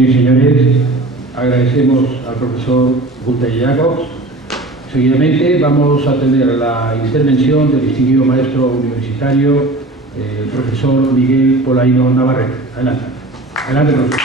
Bien, señores, agradecemos al profesor Gunther Jacobs. Seguidamente vamos a tener la intervención del distinguido maestro universitario, el profesor Miguel Polaino Navarrete. Adelante. Adelante, profesor.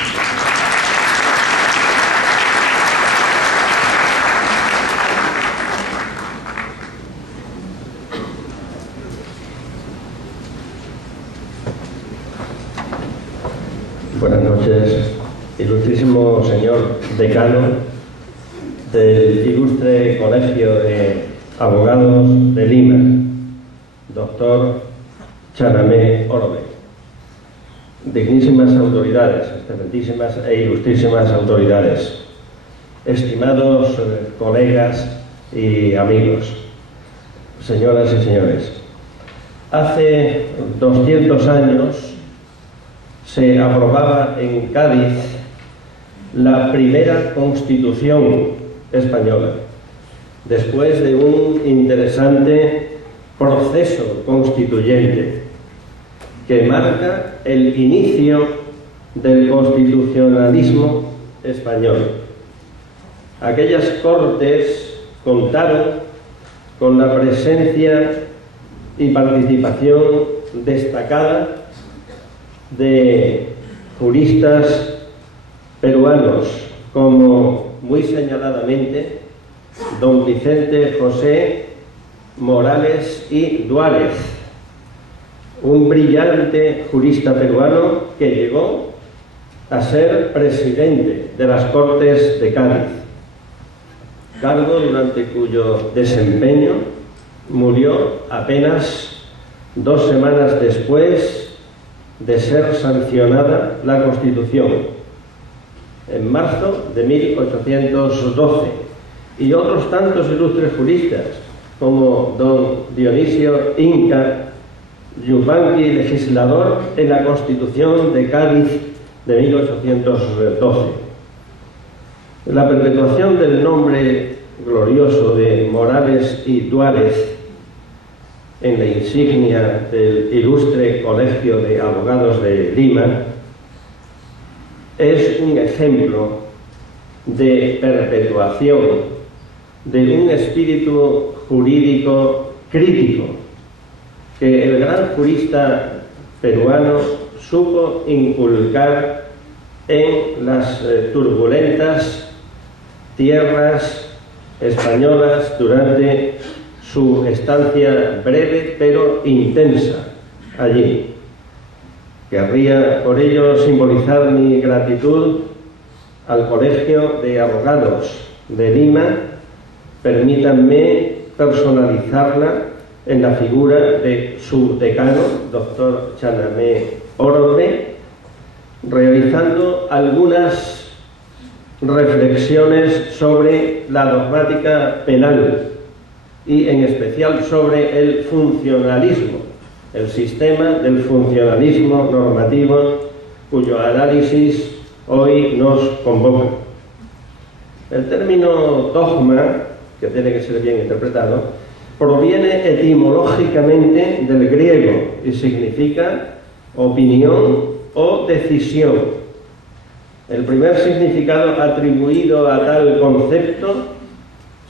Buenas noches, ilustrísimo señor decano del ilustre Colegio de Abogados de Lima, doctor Chanamé Orobe, dignísimas autoridades, excelentísimas e ilustrísimas autoridades, estimados colegas y amigos, señoras y señores. Hace 200 años se aprobaba en Cádiz la primera Constitución española, después de un interesante proceso constituyente que marca el inicio del constitucionalismo español. Aquellas Cortes contaron con la presencia y participación destacada de juristas peruanos, como muy señaladamente don Vicente José Morales y Duárez, un brillante jurista peruano que llegó a ser presidente de las Cortes de Cádiz, cargo durante cuyo desempeño murió apenas 2 semanas después de ser sancionada la Constitución, en marzo de 1812, y otros tantos ilustres juristas como don Dionisio Inca Yupanqui, legislador en la Constitución de Cádiz de 1812. La perpetuación del nombre glorioso de Morales y Duárez en la insignia del ilustre Colegio de Abogados de Lima es un ejemplo de perpetuación de un espíritu jurídico crítico que el gran jurista peruano supo inculcar en las turbulentas tierras españolas durante su estancia breve pero intensa allí. Querría por ello simbolizar mi gratitud al Colegio de Abogados de Lima. Permítanme personalizarla en la figura de su decano, doctor Chanamé Orobe, realizando algunas reflexiones sobre la dogmática penal y en especial sobre el funcionalismo, el sistema del funcionalismo normativo cuyo análisis hoy nos convoca. El término dogma, que tiene que ser bien interpretado, proviene etimológicamente del griego y significa opinión o decisión. El primer significado atribuido a tal concepto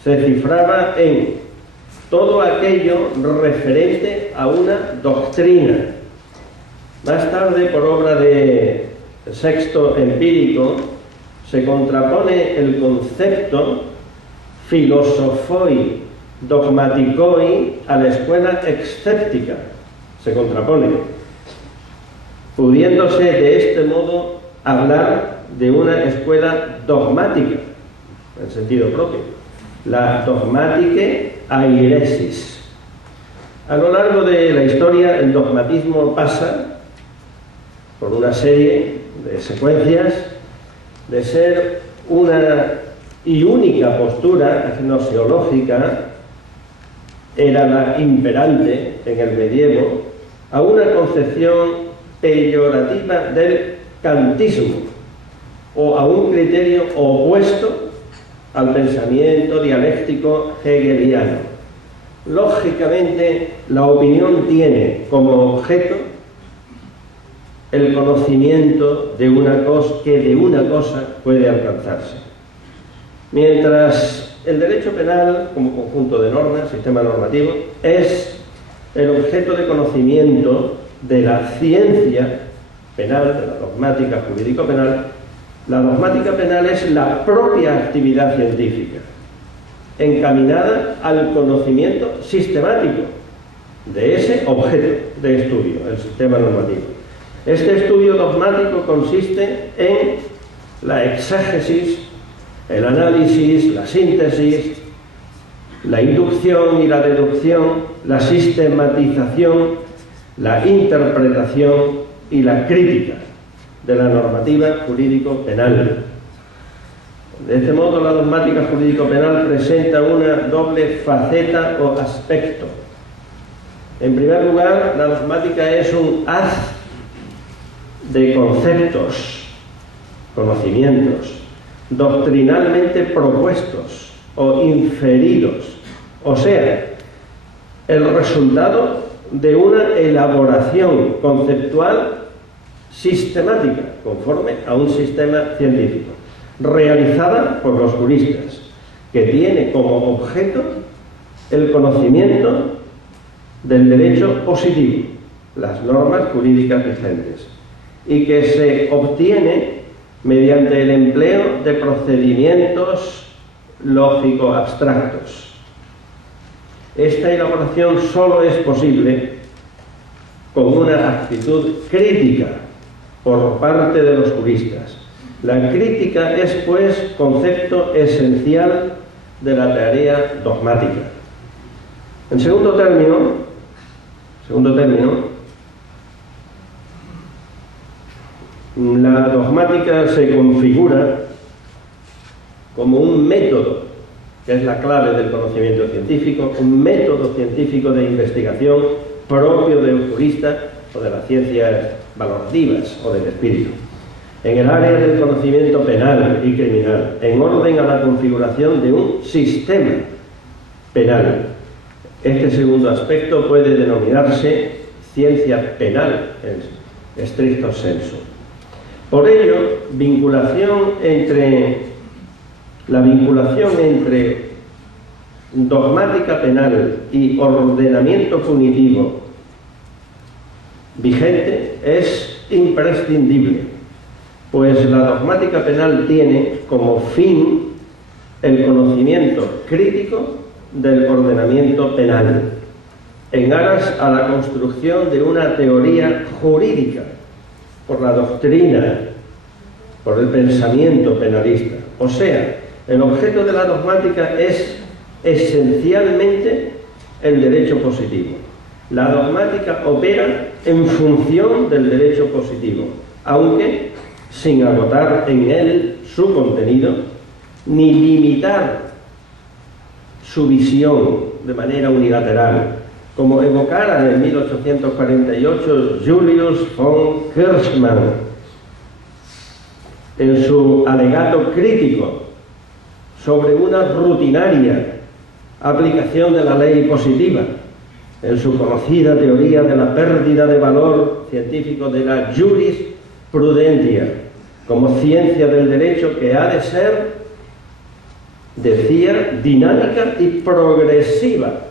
se cifraba en todo aquello referente a una doctrina. Más tarde, por obra de Sexto Empírico, se contrapone el concepto philosophoi dogmaticoi a la escuela escéptica. Se contrapone, pudiéndose de este modo hablar de una escuela dogmática, en sentido propio, la dogmatique airesis. A lo largo de la historia, el dogmatismo pasa por una serie de secuencias de ser una y única postura gnoseológica, era la imperante en el medievo, a una concepción peyorativa del kantismo, o a un criterio opuesto al pensamiento dialéctico hegeliano. Lógicamente, la opinión tiene como objeto el conocimiento de una cosa puede alcanzarse. Mientras el derecho penal, como conjunto de normas, sistema normativo, es el objeto de conocimiento de la ciencia penal, de la dogmática jurídico-penal, la dogmática penal es la propia actividad científica, encaminada al conocimiento sistemático de ese objeto de estudio, el sistema normativo. Este estudio dogmático consiste en la exégesis, el análisis, la síntesis, la inducción y la deducción, la sistematización, la interpretación y la crítica de la normativa jurídico-penal. De este modo, la dogmática jurídico-penal presenta una doble faceta o aspecto. En primer lugar, la dogmática es un haz de conceptos, conocimientos, doctrinalmente propuestos o inferidos, o sea, el resultado de una elaboración conceptual sistemática, conforme a un sistema científico, realizada por los juristas, que tiene como objeto el conocimiento del derecho positivo, las normas jurídicas vigentes, y que se obtiene mediante el empleo de procedimientos lógico-abstractos. Esta elaboración solo es posible con una actitud crítica por parte de los juristas. La crítica es, pues, concepto esencial de la tarea dogmática. En segundo término, la dogmática se configura como un método, que es la clave del conocimiento científico, un método científico de investigación propio de un jurista o de las ciencias valorativas o del espíritu, en el área del conocimiento penal y criminal, en orden a la configuración de un sistema penal. Este segundo aspecto puede denominarse ciencia penal en estricto sensu. Por ello, la vinculación entre dogmática penal y ordenamiento punitivo vigente es imprescindible, pues la dogmática penal tiene como fin el conocimiento crítico del ordenamiento penal, en aras a la construcción de una teoría jurídica por la doctrina, por el pensamiento penalista. O sea, el objeto de la dogmática es esencialmente el derecho positivo. La dogmática opera en función del derecho positivo, aunque sin agotar en él su contenido, ni limitar su visión de manera unilateral, como evocara en 1848 Julius von Kirchmann en su alegato crítico sobre una rutinaria aplicación de la ley positiva, en su conocida teoría de la pérdida de valor científico de la jurisprudencia como ciencia del derecho que ha de ser, decía, dinámica y progresista,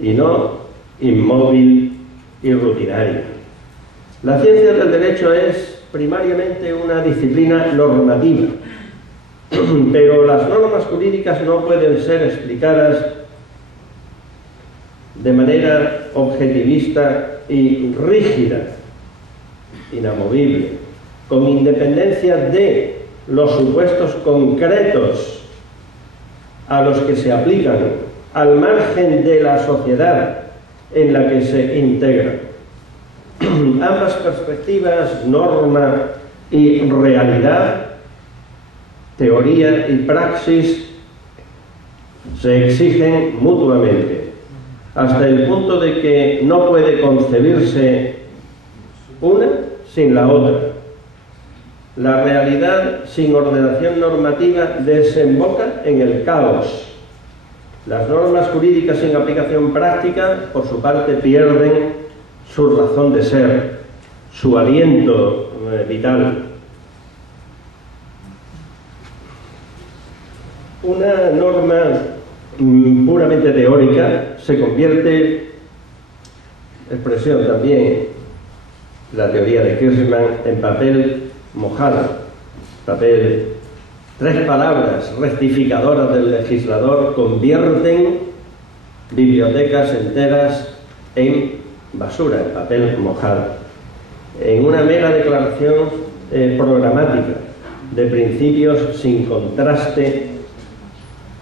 y no inmóvil y rutinaria. La ciencia del derecho es primariamente una disciplina normativa, pero las normas jurídicas no pueden ser explicadas de manera objetivista y rígida, inamovible, con independencia de los supuestos concretos a los que se aplican, al margen de la sociedad en la que se integran. Ambas perspectivas, norma y realidad, teoría y praxis, se exigen mutuamente, hasta el punto de que no puede concebirse una sin la otra. La realidad sin ordenación normativa desemboca en el caos. Las normas jurídicas sin aplicación práctica, por su parte, pierden su razón de ser, su aliento vital. Una norma puramente teórica se convierte, expresión también la teoría de Kirchmann, en papel mojado, papel. Tres palabras rectificadoras del legislador convierten bibliotecas enteras en basura, en papel mojado, en una mera declaración programática de principios sin contraste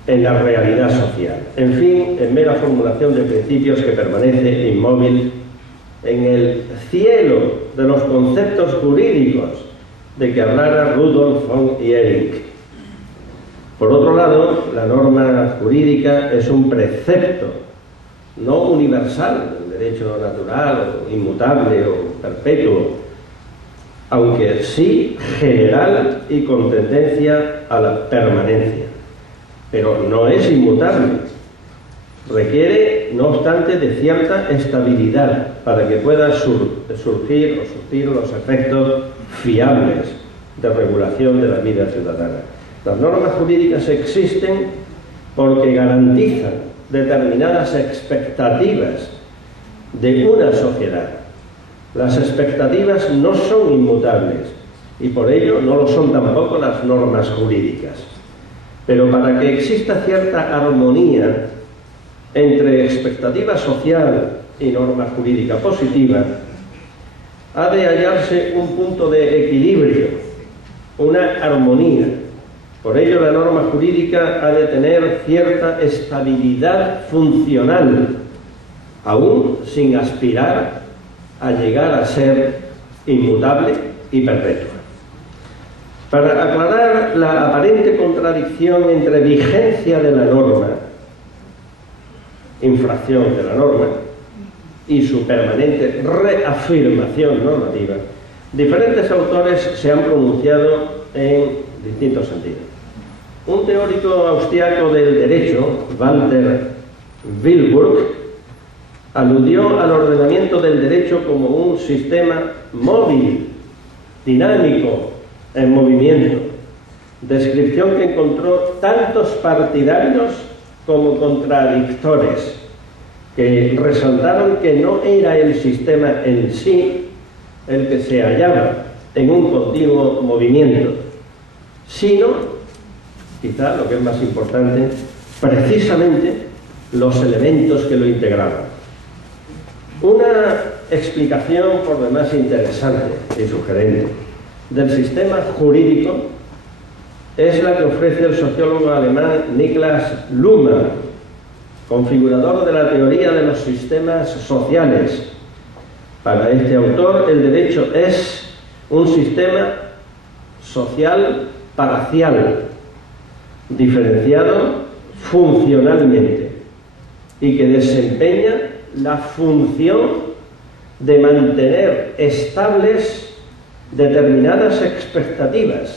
en la realidad social. En fin, en mera formulación de principios que permanece inmóvil en el cielo de los conceptos jurídicos de que hablara Rudolf von Ehring. Por otro lado, la norma jurídica es un precepto no universal, el derecho natural, o inmutable o perpetuo, aunque sí general y con tendencia a la permanencia. Pero no es inmutable. Requiere, no obstante, de cierta estabilidad para que pueda surgir los efectos fiables de regulación de la vida ciudadana. Las normas jurídicas existen porque garantizan determinadas expectativas de una sociedad. Las expectativas no son inmutables y por ello no lo son tampoco las normas jurídicas. Pero para que exista cierta armonía entre expectativa social y norma jurídica positiva, ha de hallarse un punto de equilibrio, una armonía. Por ello, la norma jurídica ha de tener cierta estabilidad funcional, aún sin aspirar a llegar a ser inmutable y perpetua. Para aclarar la aparente contradicción entre vigencia de la norma, infracción de la norma, y su permanente reafirmación normativa, diferentes autores se han pronunciado en distintos sentidos. Un teórico austriaco del derecho, Walter Wilburg, aludió al ordenamiento del derecho como un sistema móvil, dinámico, en movimiento, descripción que encontró tantos partidarios como contradictores, que resaltaron que no era el sistema en sí el que se hallaba en un continuo movimiento, sino, quizá lo que es más importante, precisamente los elementos que lo integraban. Una explicación por demás interesante y sugerente del sistema jurídico es la que ofrece el sociólogo alemán Niklas Luhmann, configurador de la teoría de los sistemas sociales. Para este autor, el derecho es un sistema social parcial, diferenciado funcionalmente y que desempeña la función de mantener estables determinadas expectativas,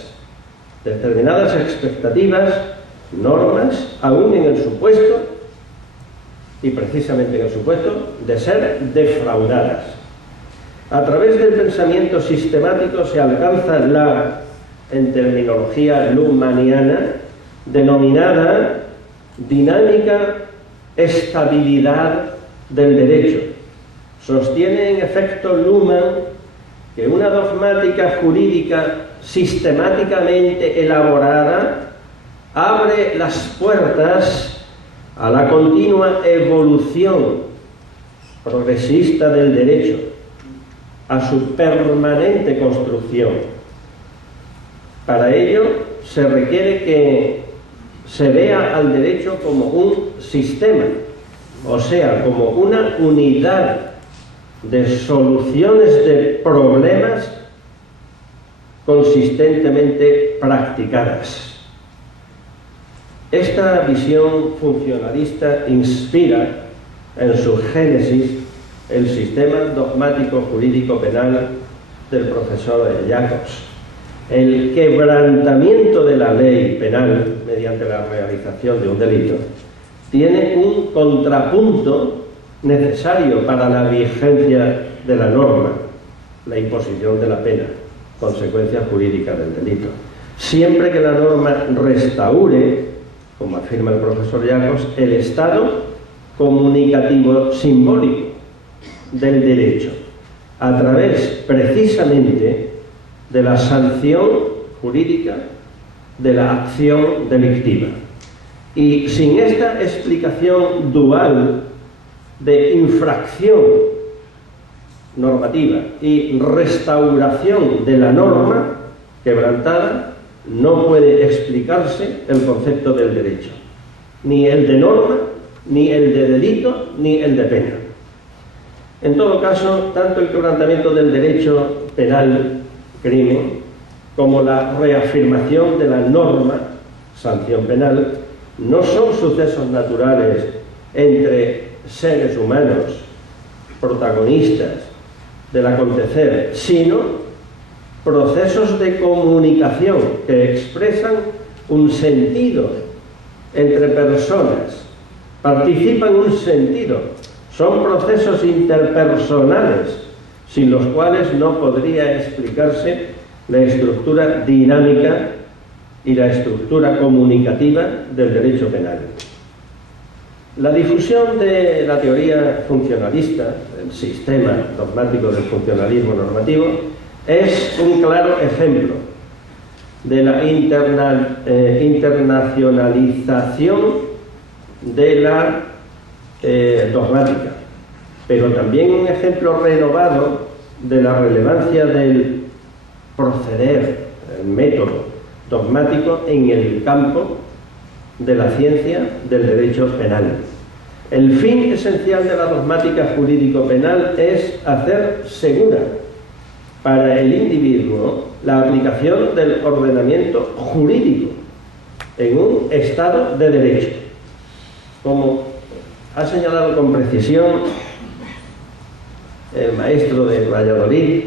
normas, aún en el supuesto, y precisamente en el supuesto, de ser defraudadas. A través del pensamiento sistemático se alcanza la, en terminología luhmanniana, denominada dinámica estabilidad del derecho. Sostiene en efecto Luhmann que una dogmática jurídica sistemáticamente elaborada abre las puertas a la continua evolución progresista del derecho, a su permanente construcción. Para ello se requiere que se vea al derecho como un sistema, o sea, como una unidad de soluciones de problemas consistentemente practicadas. Esta visión funcionalista inspira en su génesis el sistema dogmático jurídico penal del profesor Jacobs. El quebrantamiento de la ley penal mediante la realización de un delito tiene un contrapunto necesario para la vigencia de la norma, la imposición de la pena, consecuencia jurídica del delito. Siempre que la norma restaure, como afirma el profesor Llagos, el estado comunicativo simbólico del derecho, a través precisamente de la sanción jurídica de la acción delictiva. Y sin esta explicación dual de infracción normativa y restauración de la norma quebrantada, no puede explicarse el concepto del derecho, ni el de norma, ni el de delito, ni el de pena. En todo caso, tanto el quebrantamiento del derecho penal, crimen, como la reafirmación de la norma, sanción penal, no son sucesos naturales entre seres humanos, protagonistas del acontecer, sino procesos de comunicación que expresan un sentido entre personas, participan un sentido, son procesos interpersonales sin los cuales no podría explicarse la estructura dinámica y la estructura comunicativa del derecho penal. La difusión de la teoría funcionalista, el sistema dogmático del funcionalismo normativo, es un claro ejemplo de la internacionalización de la dogmática, pero también un ejemplo renovado de la relevancia del proceder, el método dogmático en el campo de la ciencia del derecho penal. El fin esencial de la dogmática jurídico-penal es hacer segura para el individuo la aplicación del ordenamiento jurídico en un estado de derecho. Como ha señalado con precisión el maestro de Valladolid,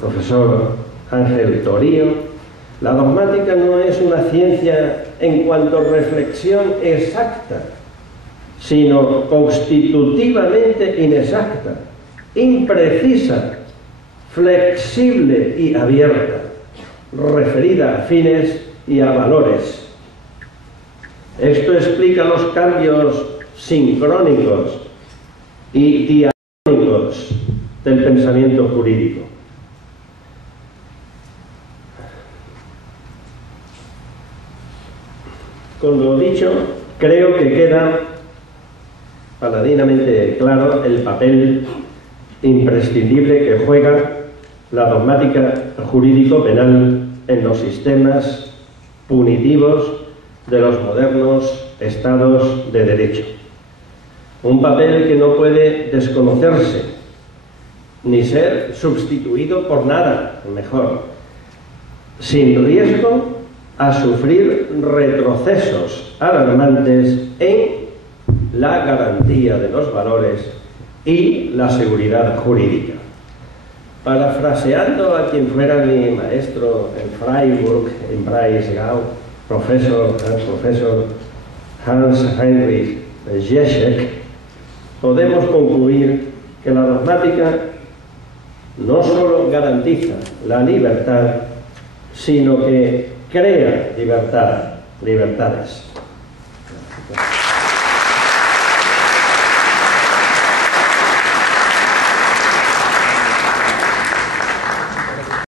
profesor Ángel Torío, la dogmática no es una ciencia en cuanto a reflexión exacta, sino constitutivamente inexacta, imprecisa, flexible y abierta, referida a fines y a valores. Esto explica los cambios sincrónicos y diacrónicos del pensamiento jurídico. Con lo dicho, creo que queda paladinamente claro el papel imprescindible que juega la dogmática jurídico-penal en los sistemas punitivos de los modernos estados de derecho. Un papel que no puede desconocerse ni ser sustituido por nada mejor, sin riesgo a sufrir retrocesos alarmantes en la garantía de los valores y la seguridad jurídica. Parafraseando a quien fuera mi maestro en Freiburg, en Breisgau, profesor Hans-Heinrich Jeschek, podemos concluir que la dogmática no solo garantiza la libertad, sino que crea libertades.